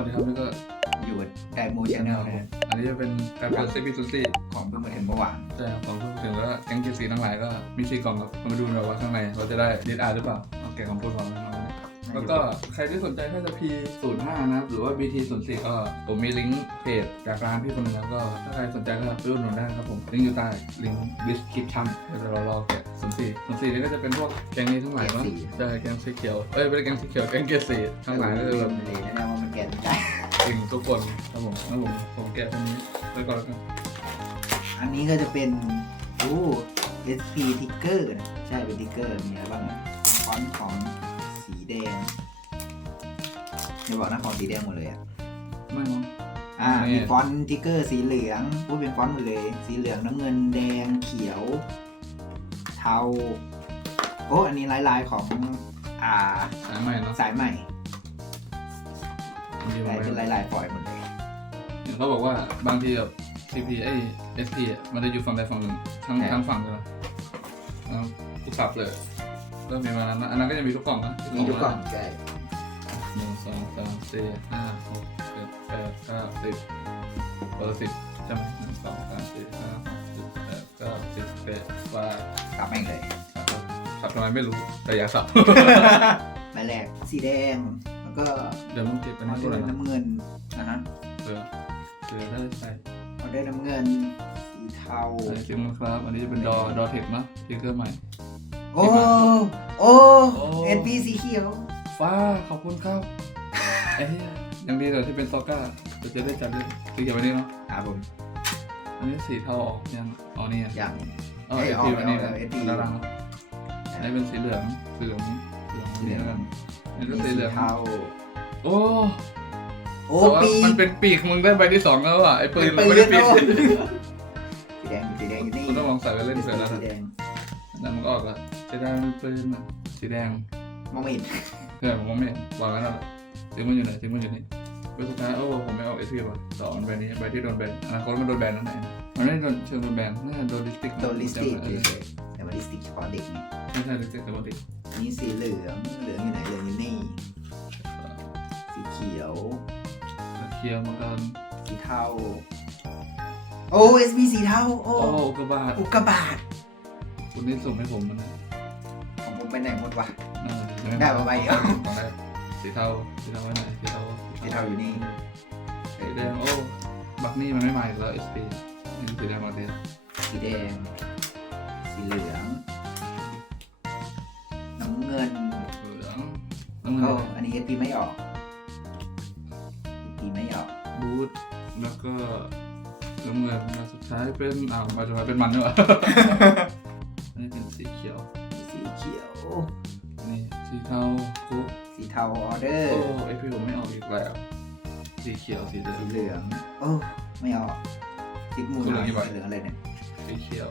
วัสดีครับนี่ก็อยู่กับไดโมชแนลนะฮะอันนี้จะเป็นการเปิดซีพีซูซี่ของเพิ่งมาถึงเมื่อวานใช่ครับของพูดถึงแล้วก็แก๊งเจซีทั้งหลายก็มีสี่กล่องครับมาดูหน่อยว่าข้างในเราจะได้ดีอาร์หรือเปล่าเอาแกะคำพูดของเราเนี่ยแล้วก็ใครที่สนใจถ้าจะ P 0 5นะครับ หรือว่า BT 0 4ก็ผมมีลิงก์เพจจากร้านพี่คนหนึงแล้วก็ถ้าใครสนใจก็ไปอุดหนุนได้ครับผมลิงก์อยู่ใต้ลิงก์ดิสคริปชั่นเดี๋ยวเรารอแกะ 0 4 0 4นี่ก็จะเป็นพวกแก๊งนี้ทั้งหลายเนาะใช่แก๊งสีเขียวเอ้ยไม่ได้แก๊งสีเขียวแก๊งเกยรตสีทั้งหลายก็คือแบบเลยนะเนี่ยว่ามันแกนได้จริงทุกคนครับผมครับผมผมแกะคนนี้ไปก่อนแล้วกันอันนี้ก็จะเป็นโอ้ SP ทิกเกอร์นะใช่เป็นทิกเกอร์มีอะไรบ้างนะฟอนต์ของสีแดงอย่าบอกนะของสีแดงหมดเลยอะไม่มั้งอ่าไม่มีฟอนต์ทิกเกอร์สีเหลืองพูดเป็นฟอนต์หมดเลย สีเหลืองน้ำเงินแดงเขียว เทาโอ้ อันนี้ลายๆของ อ่า สายใหม่เนาะสายใหม่มีลายมาเป็นลายๆปล่อยหมดเลยเห็นเขาบอกว่าบางทีแบบ CP ไอ้ SP อะมันจะอยู่ฝั่งใดฝั่งหนึ่งทั้งทั้งฝั่งเลยนะแล้วกูสับเลยเริ่มมีมาแล้วนะอันนั้นก็จะมีทุกกล่องนะมีทุกกล่องใช่หนึ่งสองสามสี่ห้าหกเจ็ดแปดเก้าสิบเบอร์สิบใช่ไหมหนึ่งสองสามสี่ห้าหกเจ็ดแปดเก้าสิบเอ็ดว่า กลับมาอีกเลยครับสับทำไมไม่รู้แต่อยากสับหมายแรกสีแดง แล้วก็เดี๋ยวมึงเก็บไปอในอเดตัวอไหนร์นะน้ำเงินนะฮะเผื่อเผื่อได้ใส่ออเดอร์น้ำเงิน สีเทา ใส่จริงนะครับ อันนี้จะเป็นดอดอเทคเนาะทิกเกอร์ใหม่ โอ้ โอ้โอ้ เอ็นพีสีเขียว ฟ้าขอบคุณครับไอ้เหี้ยยังดีเลยที่เป็นซอก้าเราจะได้จัดเล่นสีเขียววันนี้เนาะอ่าผมอันนี้สีเทาออกยังอ๋อนี่อะอย่าง อ๋อเอ้เอยออกพีวันนี้แล้วนะ SP ดาราเนาะอันนี้เป็นสีเหลืองสีเหลืองเหลืองวันนี้แล้วกันอันนี้ก็สีเหลืองเทาโอ้โอ้แต่ว่าปีมันเป็นปีกมึงได้ใบที่สองแล้วอะไอ้ปืนมันปืไม่ได้ปีกโอ้สีแดงสีแดงอยู่นี่คุณต้องลองใส่ไปเล่นเสร็จแล้วสีนะแดงนั่นมันก็ออกละสีแดงเป็นปืนอะสีแดงมองไม่เห็นเพื่อนผมก็ไม่เห็นวางไว้นั่นแหละทิ้งมันอยู่ไหนทิ้งมันอยู่นี่เพื่อสุดท้ายโอ้ผมไม่เอาเอสพีป่ะสองใบนี้ใบที่โดนแบนอนาคตมันโดนแบนนั่นไหนนะ มันไม่ได้โดนเชิงโดนแบนน่าจะโดนลิสติกโดนลิสติกเออเฉยๆแต่ว่าลิสติกเฉพาะเด็กนี่ไม่ใช่ลิสติกแต่ว่าติกอันนี้สีเหลืองเหลืองอยู่ไหนเหลืองอยู่นี่สีเขียวเคลียร์มากันสีเทาโอ้เอสบีสีเทาโอ้โอ้อุกกาบาตอุกกาบาตคุณนี่ส่งให้ผมมันนะของผมไปไหนหมดวะน่าจะได้มาใบเดียวตอนแรกสีเทาสีเทาไว้ไหนสีเทาสีเทาอยู่นี่สีแดงโอ้บักนี่มันไม่มาอีกแล้วเอส พีนี่สีแดงมาเดียวสีแดง สีเหลือง น้ำเงินเหลืองน้ำเงิโอ้นอันนี้เอสพีไม่ออกเอสพีไม่ออก บูทแล้วก็น้ำเงินแล้วสุดท้ายเป็นอ้าวมาสุดท้ายเป็นมันด้วยวะ อันนี้เป็นสีเขียวสีเขียวนี่สีเทาคุกสีเทาออเดอโอ้ร์ ไอพี่ผมไม่ออกอีกแล้ว สีเขียวสีเหลือสีงเหลือง โอ้ ไม่ออก ติ๊กมูลเหลืองกี่ใบสีเหลืองอะไรเนี่ยสีเขียว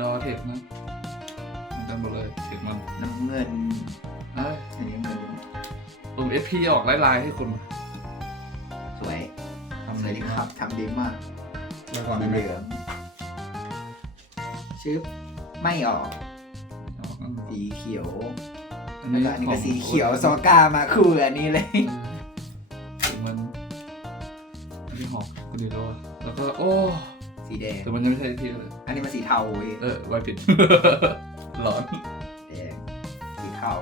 ดอเทคนะเหมือนกันหมดเลยเทคมันน้ำเงินเอ้ยอันนี้น้ำเงินผมเอฟพีออกลายๆให้คุณสวยทำสเลวยยดีครับทำดีมากแล้วก่อนสีได้ไหมเหลืองชึบไม่ออกออกอันสีเขียวอันแล้วนี้ก็อันนี้ก็ขงสีเขียวซอก้ามาคู่กับอันนี้เลยเออสีมันอันนี้หอกคุณดีแล้วอะแล้ว ก็โอ้สีแดง แต่มันยังไม่ใช่ที่เลยอันนี้มันสีเทาเว้ยเออไวผิด หลอนแดงสีเทา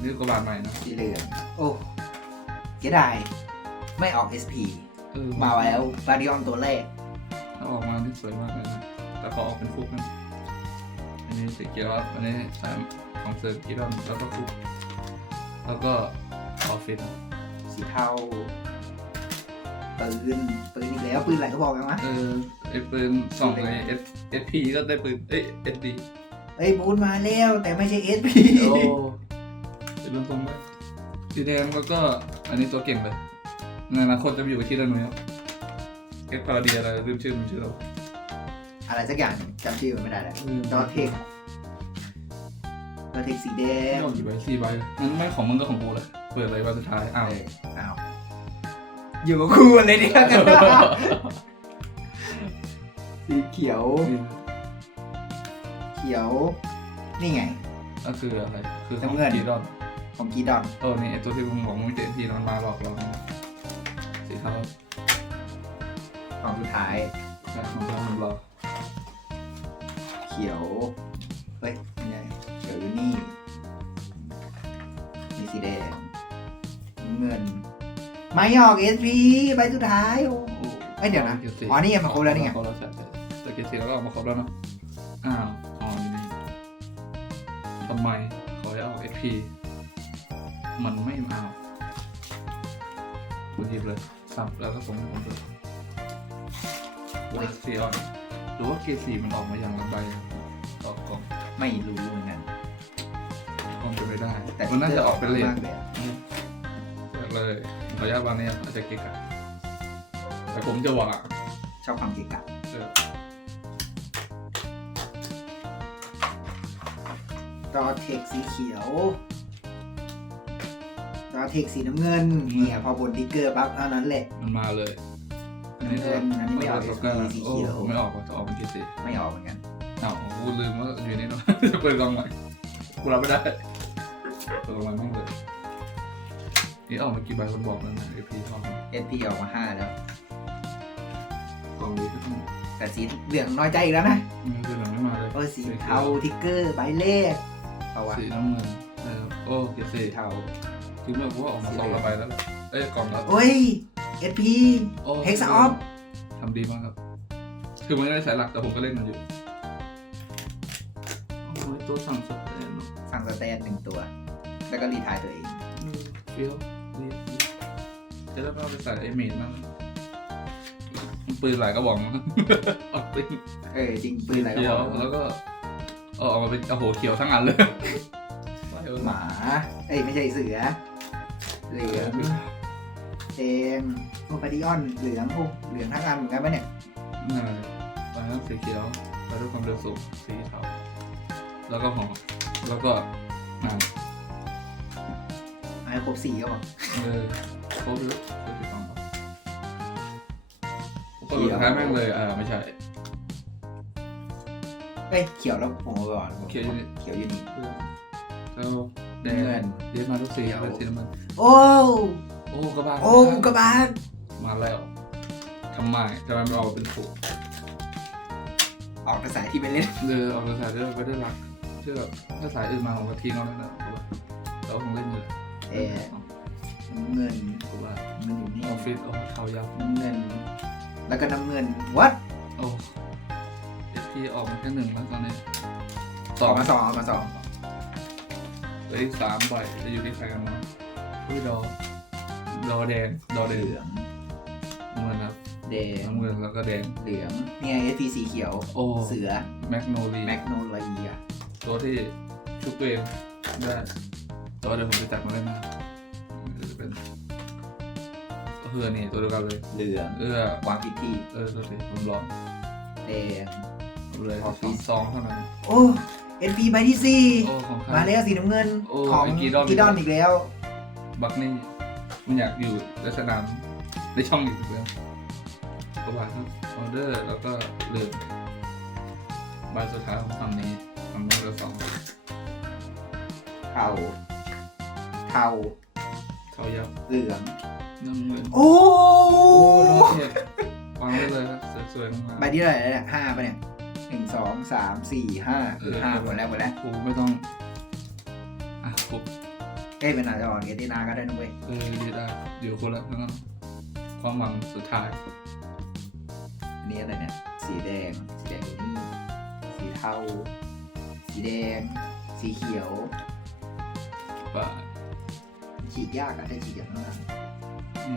นี่ก็บานใหม่นะสีเหลืองโอ้เสียดายไม่ออก SP เออมาแล้วบาริออนตัวแรกถ้าออกมาที่สวยมากเลยนะแต่พอออกเป็นฟุกนะอันนี้สีเขียวครับอันนี้สายของเซอร์กิรอนแล้วก็ฟุกแล้วก็ออฟฟิศสีเทา ปืนปืนอีกแล้วปืนอะไรก็บอกกันวะเออไอปืนสองในเอสเอสพีก็ได้ปืนเอ้ยเอสดีเอ้ยบูนมาแล้วแต่ไม่ใช่ SP โอ้เป็นเรื่องตรงไหมสีแดงแล้วก็อันนี้ตัวเก่งเลยในอนาคตจะไปอยู่กับที่ด้านนู้นครับเอ็กพาราเดียอะไรลืมชื่อมันชื่อเราอะไรสักอย่างหนึ่งจำชื่อมันไม่ได้แล้วลืมดอเทคดอเทคสีแดไม่งออกกี่ใบสี่ใบงั้นไม่ของมึงก็ของกูเลยเปิดเลยใบสุดท้ายอ้าวเอ้ยอ้าว อยู่กับคู่กันเลยดิครับสีเขียว เขียว นี่ไง ก็คืออะไร คือขน้ำองเงิน กีดอนของกีดอนโอ้นี่ไอตัวที่ผมบอกมันไม่เจ็บทีมันมาหลอกเรานะสีเทาของสุดท้ายใช่ของเรามันหลอกเขียว เฮ้ยไม่ใช่เขียวอยู่นี่ มีสีแดงน้ำเงิน ไม่ออกเอสพีใบสุดท้ายโอ้โหเอ้ยเดี๋ยวนะกีร์สีอ๋อนี่ไงมาครบแล้วนี่ไง มาครบแล้วใช่ใช่แต่เกียร์สีแล้วก็ออกมาครบแล้วเนาะ อ้าวอ๋อนี่ทำไมขอให้ออก XP มันไม่เอาคุณหยิบเลยสับแล้วก็ส่งให้ผมเลยว่าสีออนหรือว่าเกียร์สีมันออกมาอย่างละใบต่อกล่องไม่รู้เหมือนกันกล่องเป็นไปได้ แต่มันน่าจะออกเป็นเลน มากเลยอะ เลยขออนุญาตวางเนี่ยอาจจะเกะกะแต่ผมจะวางชอบความเกะกะเออดอเทคสีเขียวดอเทคสีน้ำเงินเนี่ยพอบนติ๊กเกอร์ปั๊บเท่านั้นแหละ มันมาเลย อันนี้อันนี้ไม่ออกก็ SP สีเขียว โอ้ไม่ออกว่ะจะออกเป็นกี่สีไม่ออกเหมือนกันอ้าวกูลืมว่าอยู่นี่เนาะจะเปิดกล่องใหม่กูรับไม่ได้เปิดกล่องใหม่ไม่งเลย นี่ออกมากี่ใบคนบอกแล้วนะไอพีทองเอสพีออกมาห้าแล้วกล่องนี้ก็ต้องแต่สีเหลืองน้อยใจอีกแล้วนะมันคือหนังไม่มาเลยเออสีเทาทิกเกอร์ใบเลขเอาวะสีน้ำเงินเออโอ้เกียร์สีสีเทาคือเมื่อกูว่าออกมาสองละใบแล้วแหละเอ้ยกล่องละโอ้ยเอสพี โอ้ Hex Off ทำดีมากครับ คือมันไม่ได้สายหลักแต่ผมก็เล่นมันอยู่โอ้ยตัวสั่งสเตนสั่งสแตนหนึ่งตัว แล้วก็รีไทายตัวเอง เฟี้ยวดีดี จะได้ไม่เอาไปใส่ไอเมดมันปืนหลายกระบอกมั้งออกปืนเออจริงปืนอะไรก็เขีบยวอกแล้วก็เอาออกมาเป็นโอ้โหเขียวทั้งอันเลยหมา เอ้ยไม่ใช่เสือ เหลืองแดงโอปาดิออน เหลืองโอ้เหลืองทั้งอันเหมือนกันปะเนี่ยนั่นแหละตอนนั้นสีเขียวไปด้วยความเร็วสูงสีเทาแล้วก็หอมแล้วก็อ่า เอาให้ครบสี่ก็พอ เออ ครบแล้วครบสิบสองป่ะคนสุดท้ายแม่งเลยอ่าไม่ใช่ เอ้ยเขียวแล้วผมเอาไปก่อนเขียวอยู่นี่ เขียวอยู่นี่แล้วแดเงิงนเรียนมาทุกสีเขียวเป็นสีน้ำมันโอ้โอ้กระบาดโอ้อุกกาบาตมาแล้วทำไมทำไมมันออกเป็นถูกออกภาษาที่ไม่เล่นเออออกภาษาด้วยไปด้วยรักเชื่อแบบถ้าสายอื่นมาของกะทีนอกนั้นนะเราคงเล่นอยู่เออ น้ำเงินถูกว่าเงินอยู่นี่ออฟฟิศโอ้เทายับน้ำเงิน แล้วก็น้ำเงินวัดโอ้เอฟพีออกมาแค่หนึ่งแล้วตอนนี้ออกมาสองออกมาสองเหลืออีกสามใบจะอยู่ที่ใครกันมั้งอุ้ยดอดอแดงดอแดเหงลืองน้ำเงินครับแดงน้ำเงินแล้วก็แดง เหลืองเนี่ยเอฟีสีเขียว โอ้เสือแมกโนลีแมกโนเลียตัวที่ชุบตัวเองได้แตัวาเดี๋ยวผมจะจัดมาเล่นนะจะเป็น เพื่อนี่ตัวเดียวกันเลย เหลืองเอื้อวางผิดที่เออตัวที่ผมลองแดงเอาเลยออฟฟิสองศซองเท่านั้นโอ้เอ็นพีใบที่สี่โอ้ของใคร มาแล้วสีน้ำเงินโอ้ของไอ้กีดอน กีดอนอีกแล้ว บักนี่มันอยากอยู่ในสนามในช่องอีกเรื่องกระบาดครับออเดอร์ แล้วก็เลืมใบสุดท้ายของคำนี้คำนี้ละสองเทาเทาเขายับเหลือง น้ำเงินโอ้โอ้รอเทวางไว้เลยครับสวยๆมากใบที่เท่าไหร่แล้วเนี่ยห้าปะเนี่ยหนึ่งสองสามสี่ห้าคือห้าหมดแล้วหมดแล้วกูไม่ต้อง อะปุ๊บเอ้ยเป็นอาจจะอ่อนเกตินาก็ได้นะเว้ยเออดีได้อยู่คนละแล้วก็ความหวังสุดท้าย อันนี้อะไรเนี่ย สีแดง สีแดงอยู่นี่ สีเทา สีแดง สีเขียว ป่าฉีดยากอะถ้าฉีดอย่างนั้น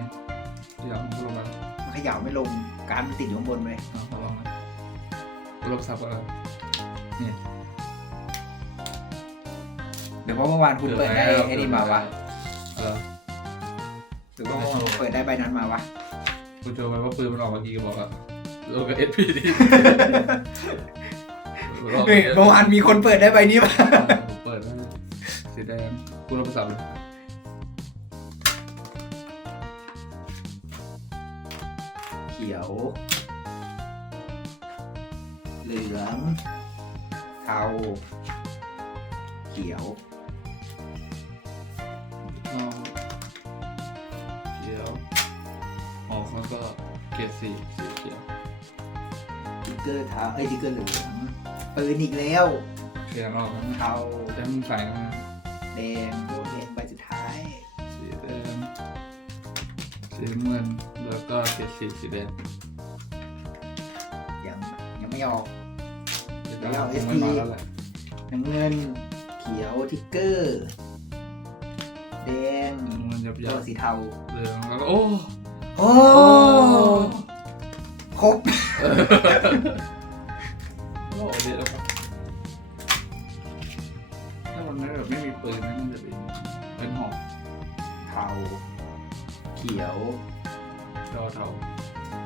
อะนี่อยากลองมามันเขย่าไม่ลงการดมันติดอยู่ข้างบนเว้ยเอาลองนะลบซับก็แล้วเดี๋ยวเพราะเมื่อวานคุณเปิดได้ไอ้นี่มาวะเออหรือว่าเมื่อวานคุณเปิดได้ใบนั้นมาวะคุณโจไปว่าปืนมันออกมากี่กระบอกอะโลกับเอสพีดีเฮ้ยเมื่อวานมีคนเปิดได้ใบนี้ปะ ผมเปิดแล้วสีแดงคุณรับประสับเลย ขียว เหลือง เทา เขียวทองเขียวออกแล้วก็เกรดสีสีเขียวติ๊กเกอร์ทาไอ้ยติ๊กเกอร์เหลืองปืนอีกแล้วเขียวออกแล้นเทา แต่มึงใส่แล้วนะแดงโอเคใบสุดท้ายสีแดงสีเงิน ก็เกรดสี่สีแดงยังยังไม่ออก เดี๋ยวแล้วคงไม่มาแล้วแหละน้ำเงิน เขียวทิกเกอร์แดงน้ำเงินยับยัตัวบสีเทาเหลืองแล้วก็โอ้โอ้ครบโอ้เดี๋ยวแล้วครับถ้ามันไม่แบบไม่มีปืนนะมันจะเป็นเป็นหอกเทาเขียว จอเทา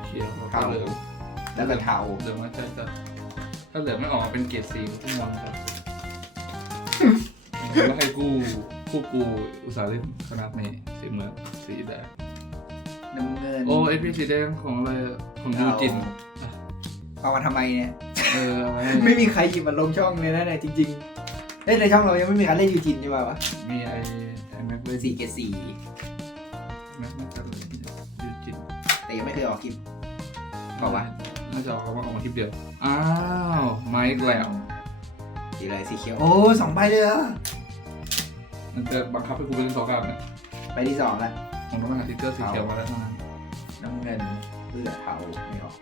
เขียวแล้วก็เทาเหลืองแล้วก็เทาเหลืองมันจะจะถ้าเหลืองไม่ออกมาเป็นเกรดสีที่มองครับแล้วให้กู้คู่กูอุตสาหเล่นขนาดนี้สีเหมือนสีแดงน้ำเงินโอ้ไอพีสีแดงของอะไรของยูจินอะเอามาทำไมเนี่ยเออเอาไว้ไม่มีใครหยิบมาลงช่องเลยนะเนี่ยจริงๆเอ้ยในช่องเรายังไม่มีใครเล่นยูจินใช่ป่าวะมีไอไอแม็กเบเลอยร์สี่เกรดสี่แม็กแม็ก ไม่เคยออกคลิปบอกว่าน่าจะออกมาออกมาคลิปเดียว อ้าวมาอีกแล้วสีอะไรสีเขียว โอ้สองใบเลยเหรอ มันจะบังคับให้กูไปเล่นสองการเนี่ยใบที่สองละผมต้องหาติ๊กเกอร์สีเขียวมาแล้วเท่านั้นน้ำเงินเลือดเทาไม่ออก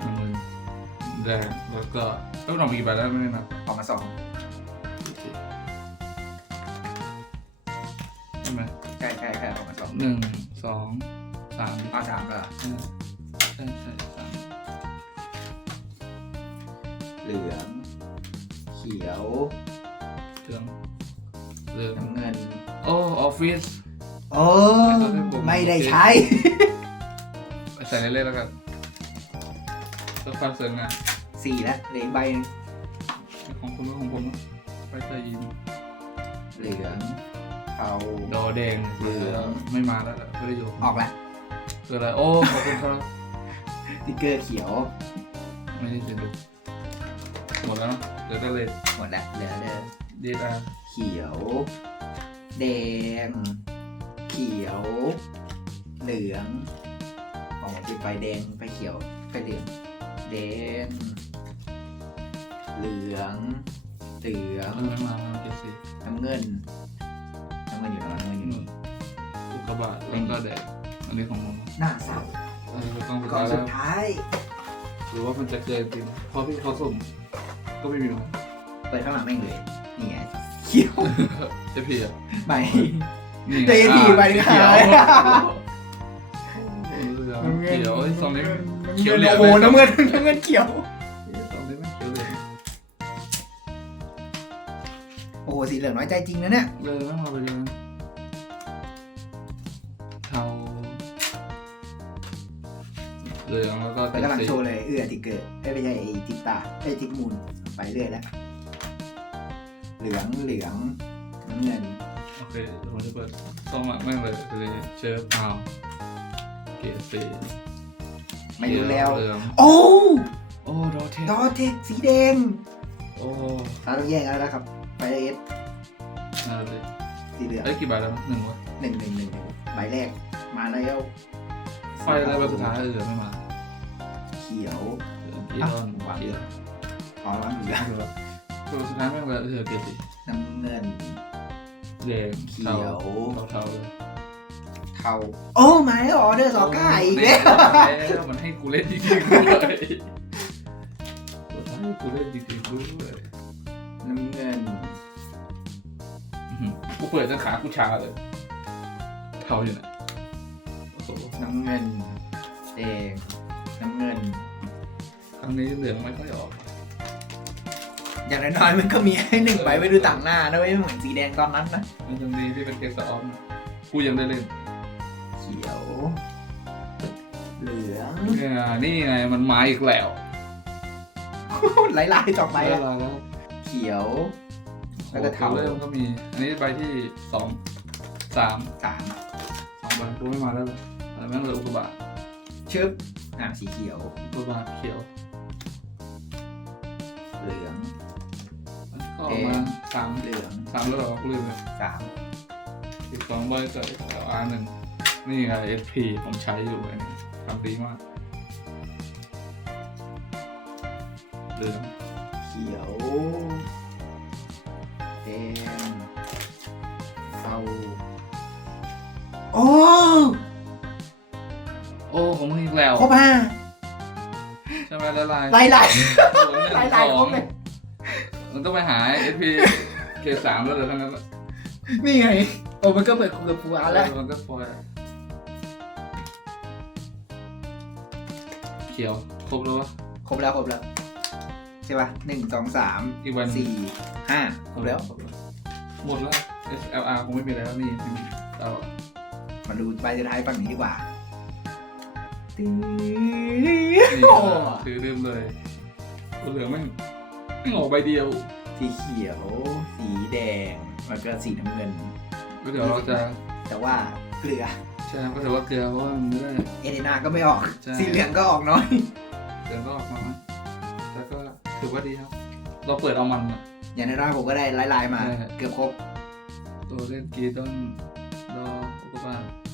น้ำเงินแดงแล้วก็เอ้ยเรามีกี่ใบแล้วไม่ได้นับออกมาสองใช่ไหมใช่ใช่ใช่ออกมาสองหนึ่งสอง สามเอาสามเหรอใช่ใช่ใช่สามเหลือง เขียว เหลืองเหลืองน้ำเงิน โอ้ออฟฟิศ โอ้ไม่ได้ใช้ ใส่เล่นแล้วกันต้องฟังเสริมงานสี่แล้วเหลืออกใบหนึ่งของคุณก็ของผมนะไปใส่ยินเหลืองเทาดอแดงเหลืองไม่มาแล้วแหละไม่ได้อยู่ออกแล้ว คืออะไร โอ้ ขอบคุณครับ ติ๊กเกอร์เขียว ไม่ได้เซ็นดูหมดแล้วเนอะเดี๋ยวก็เลยหมดแล้วเหลือเดิมดีอาเขียว แดง เขียว เหลืองออกมาเป็นไฟแดงไฟเขียวไฟเหลืองแดง เหลือง เหลืองมันไม่มามันเกสีน้ำเงิน น้ำเงินอยู่ไหนวะน้ำเงินอยู่นี่ อุกกาบาตแล้วก็แดง อันนี้ของมึงหน้าเศร้าอันนี้ก็ต้องก่อนสุสุดดท้ายท้าย หรือว่ามันจะเกินจริงเพราะพี่เขาสุ่มก็ไม่มีมันเปิดข้างหลังแม่งเลยนี่ไงเขียวเอพีอะใหม่นี่แต่ AP ไปหนึ่งเขียวหายเหลืองเขียวไอ้ซองนี้เขียวเหลือง โอ้โหน้ำเงินน้ำเงินเขียว ซองนี้ไม่เขียวเหลืองโอ้โหสีเหลืองน้อยใจจริงนะเนี่ยเลยไม่มาไปเลยเท เหลืองแล้วก็ไปกำลังโชว์เลยเอื้อติ๊กเกอร์เอ้ยไม่ใช่ไอ้ติ๊กตาไอ้ยติ๊กมูลไปเรื่อยแล้วเหลืองเหลืองน้ำเงินโอเคเดี๋ยวผมจะเปิดซองหลังแม่งเลยเลยเชิร์ฟเอาเกรดสีไม่รู้แล้วเหลืองโอ้โอ้ดอเทดอเทคสีแดงโอ้เราต้องแยกกันแล้วนะครับไปเอสน่าเลยสีเหลืองเอ้ยกี่ใบแล้วนะหนึ่งวะหนึ่งหนึ่งหนึ่งหนึ่งใบแรกมาแล้วไฟอะไรใบสุดท้ายเหลืองไม่มา เขียวเหลืองกี่รอนอะเขียวอ๋อเหลืองเหลืองตัวสุดท้ายแม่งเลยเออเกรดสีน้ำเงินแดงเขีเทายวเทาๆเลยเทาโอ้มาแล้วออเดอร์สองก้าอีกแล้วแล้วมันให้กูเล่นจริงๆด้วยมันให้กูเล่นจริงๆด้วยน้ำเงินอื้อหือกูเปิดจนขากูชาเลยเทาอยู่ไหนโอ้โหน้ำเงินแดง น้ำเงินครั้งนี้เหลืองไม่ค่อยออก อย่างน้อยๆมันก็มีให้หนึ่งใบไปดูต่างหน้านะเว้ยไม่เหมือนสีแดงตอนนั้นนะมันจะมีที่เป็นเกสออมนะกูยังได้เล่นเขียว เหลืองเนี่ยนี่ไงมันมาอีกแล้วไล่ๆต่อไปเวอะลาแล้วเขียวแล้วก็เทาเริ่มก็มี อันนี้ใบที่สองสามสามสองใบกูไม่มาแล้วเลยอะไรแม่งเลยอุกกาบาต ชึบอ่าสีเขียวอุกกาบาตเขียวเหลืองอันนี้ก็ออกมาสามเหลืองสามแล้วเหรอกูลืมเลยสามสิบสองใบกับอาร์หนึ่งนี่ไง SP ผมใช้อยู่อันนี้ทำดีมาก เหลืองเขียวแดงเทาโอ้โอ้ของมึงอีกแล้วครบห้าใช่ไหมละลายลายลายโอ้หนึ่งลายลายสคอรงบเลยมันต้องไปหา SP เกรดสามแล้วเหรอทั้งนั้นนี่ไงโอ้มันก็เปิดเกือบฟูอาร์แล้วมันก็ปล่อยเขียวครบแล้ววะครบแล้วครบแล้วใช่ป่ะหนึ่งสองสามอีกวันสี่ห้าครบแล้ว หมดแล้ว SLR คงไม่มีแล้วนี่เอามาดูใบสุดท้ายฝั่งนี้ดีกว่า ตีนี่โอ้ถือลืมเลยตัวเหลืองไม่งไม่งออกใบเดียวสีเขียว สีแดง แล้วก็สีน้ำเงิน ก็เดี๋ยวเราจะแต่ว่าเกลือใช่ก็ถือว่าเกลือเพราะว่ามันไม่ได้ เอเดนาก็ไม่ออก ใช่ สีเหลืองก็ออกน้อย เกลือก็ออกมาแต่ก็ถือว่าดีครับ เราเปิดเอามันอะอย่างน้อยๆผมก็ได้ลายๆมา ใช่เกือบครบ ตัวเล่นกีดอนดอโอโกบาเ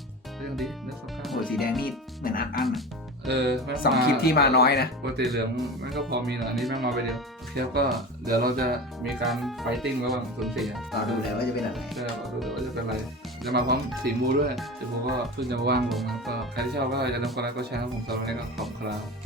รื่องดีเรื่องสำคัญโอ้สีแดงนี่เหมือนอันอันๆอะเออแม่สองคลิปที่มาน้อยนะ ปกติเหลืองมันก็พอมีนะอันนี้แม่งมาไปเดียวโอเคครับก็เดี๋ยวเราจะมีการไฟติ้งระหว่างศูนย์สี่ครับรอดูเลยว่าจะเป็นอะไร ใช่เราดูว่าจะเป็นอะไรจะมาพร้อมสีมูด้วยสีมูก็เพิ่งจะว่างลงนะก็ใครที่ชอบก็อย่าลืมกดไลค์กดแชร์ครับผมสำหรับวันนี้ก็ขอบคุณครับ